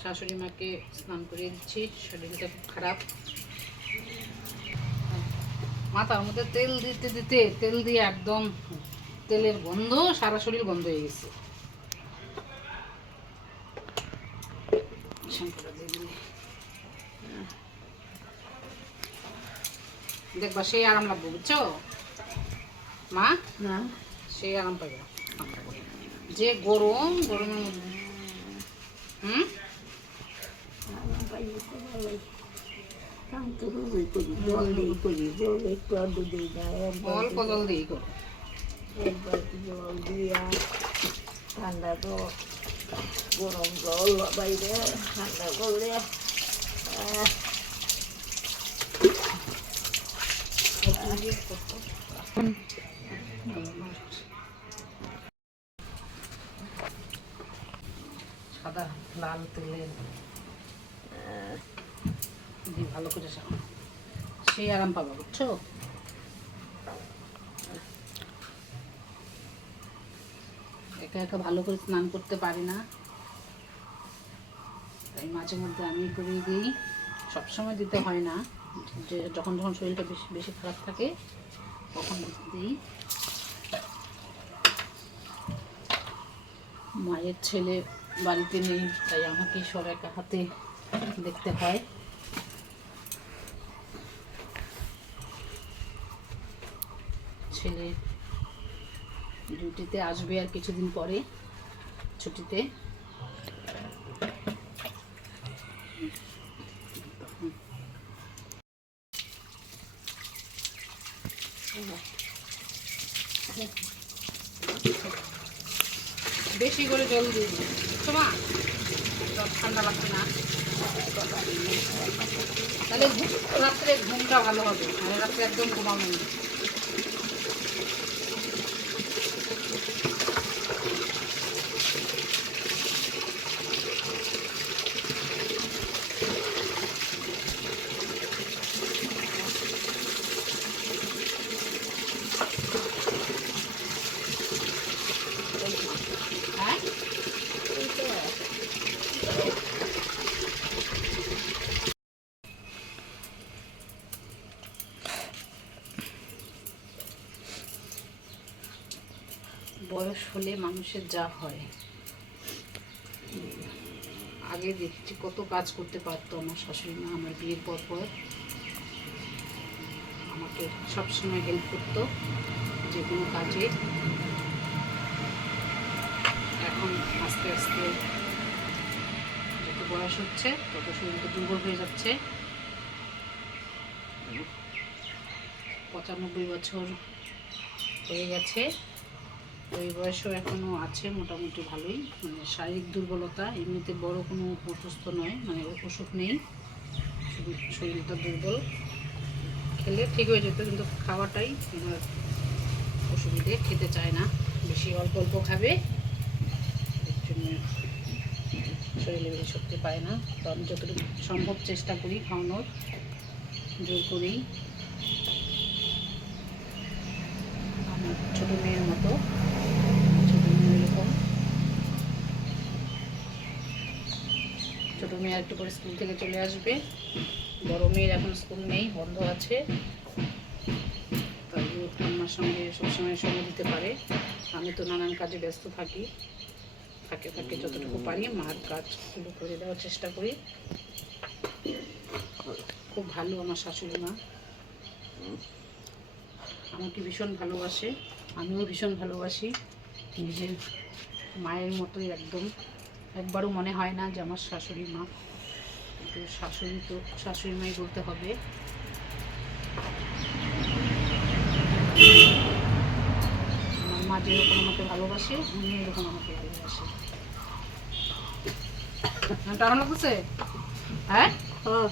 শাশুড়ি মাকে স্নান করিয়ে দিচ্ছি শরীরটা খুব খারাপ। মাথার মধ্যে তেল দিতে দিতে তেল দিয়ে একদম তেলের গন্ধ সারা শরীর বন্ধ হয়ে গেছে। দেখবা সেই আরাম লাগবে বুঝছ? মা? সেই আরাম পাবে যে গরম গরমের মধ্যে হুম? করি জল দিই অল্প জল দিয়া ঠান্ডা তো গরম জল বাইরে ঠান্ডা করলে আহ, লাল তেলে ভালো করে সাও সেই আরাম পাবা, বুঝছ? একা একা ভালো করে স্নান করতে পারি না। তাই মাঝে মধ্যে আমি করিয়ে দিই। সবসময় দিতে হয় না। যে যখন যখন শরীরটা বেশি বেশি খারাপ থাকে, তখন দিই। মায়ের ছেলে বাড়িতে নেই, তাই আমাকে সব একা হাতে দেখতে হয়। ছেলে ডিউটিতে আসবে আর কিছুদিন পরে, ছুটিতে। বেশি করে জল দিয়ে বুঝছ মা ঠান্ডা লাগছে না? তাহলে রাত্রে ঘুমটা ভালো হবে রাত্রে একদম ঘুমাবো না হ্যাঁ বয়স হলে মানুষের যা হয়। আগে দেখছি কত কাজ করতে পারতো আমার শাশুড়ি মা, আমার বিয়ের পর পর। আমাকে সবসময় হেল্প করতো যে কোনো কাজে। এখন আস্তে আস্তে যত বয়স হচ্ছে, তত শরীরটা দুর্বল হয়ে যাচ্ছে। পঁচানব্বই বছর হয়ে গেছে। ওই বয়সও এখনও আছে, মোটামুটি ভালোই। মানে শারীরিক দুর্বলতা, এমনিতে বড় কোনো অসুস্থ নয় মানে অসুখ নেই। শুধু শরীরটা দুর্বল। খেলে ঠিক হয়ে যেত, কিন্তু খাওয়াটাই আমার অসুবিধে, খেতে চায় না। বেশি অল্প অল্প খাবে, এর জন্য শরীরে বেশি শক্তি পায় না। তো আমি যতটুকু সম্ভব চেষ্টা করি খাওয়ানোর, জোর করি আমার ছোটো মেয়ের মতো ছোটো মেয়ে এরকম ছোটো মেয়ে একটু করে স্কুল থেকে চলে আসবে। বড় মেয়ের এখন স্কুল নেই, বন্ধ আছে। তাই আমার সঙ্গে সবসময় সময় দিতে পারে। আমি তো নানান কাজে ব্যস্ত থাকি। ফাঁকে ফাঁকে যতটুকু পারি মার কাজগুলো করে দেওয়ার চেষ্টা করি। খুব ভালো আমার শাশুড়ি মা। আমাকে ভীষণ ভালোবাসে। আমিও ভীষণ ভালোবাসি। নিজের মায়ের মতোই একদম। একবারও মনে হয় না যে আমার শাশুড়ি মা। কিন্তু শাশুড়ি তো শাশুড়ি মাই বলতে হবে। আমার মা যেরকম আমাকে ভালোবাসে উনি এরকম আমাকে ভালোবাসে। হ্যাঁ? হ্যাঁ।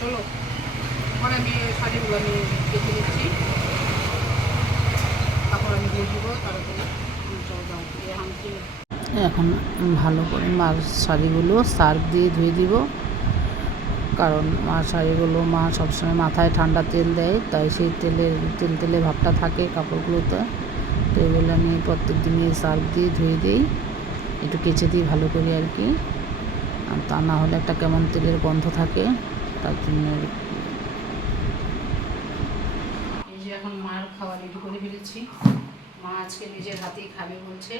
চলো। আমি শাড়িগুলো আমি দেখে নিচ্ছি তারপর আমি দিয়ে দিব তাড়াতাড়ি চলো যাও দিয়ে আনছি এখন ভালো করে মার শাড়িগুলো সার্ফ দিয়ে ধুয়ে দিব। কারণ মা শাড়িগুলো মা সবসময় মাথায় ঠান্ডা তেল দেয়, তাই সেই তেলের, তেল তেলে ভাবটা থাকে কাপড়গুলোতে। তো এগুলো আমি প্রত্যেক দিনই সার্ফ দিয়ে ধুয়ে দিই। একটু কেচে দিই ভালো করে আর কি। আর তা না হলে একটা কেমন তেলের গন্ধ থাকে, তার জন্য আর কি। এই যে এখন মার খাওয়া রেডি করে ফেলেছি মা আজকে নিজের হাতেই খাবে বলছে।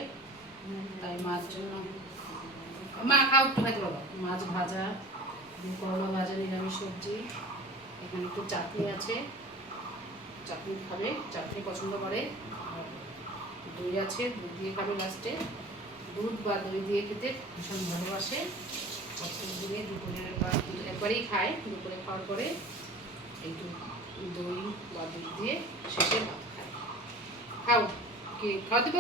তাই মার জন্য মা, খাও একটু, খাইতে বাবা মাছ ভাজা, করলা ভাজা, নিরামিষ সবজি। এখানে একটু চাটনি আছে। চাটনি খাবে, চাটনি পছন্দ করে। আর দই আছে, দুধ দিয়ে খাবে লাস্টে দুধ বা দই দিয়ে খেতে ভীষণ ভালোবাসে। প্রত্যেক দিনে দুপুরে বা একবারেই খায়। দুপুরে খাওয়ার পরে একটু দই বা দুধ দিয়ে শেষে ভাত। খায় খাও কি খাওয়া দিব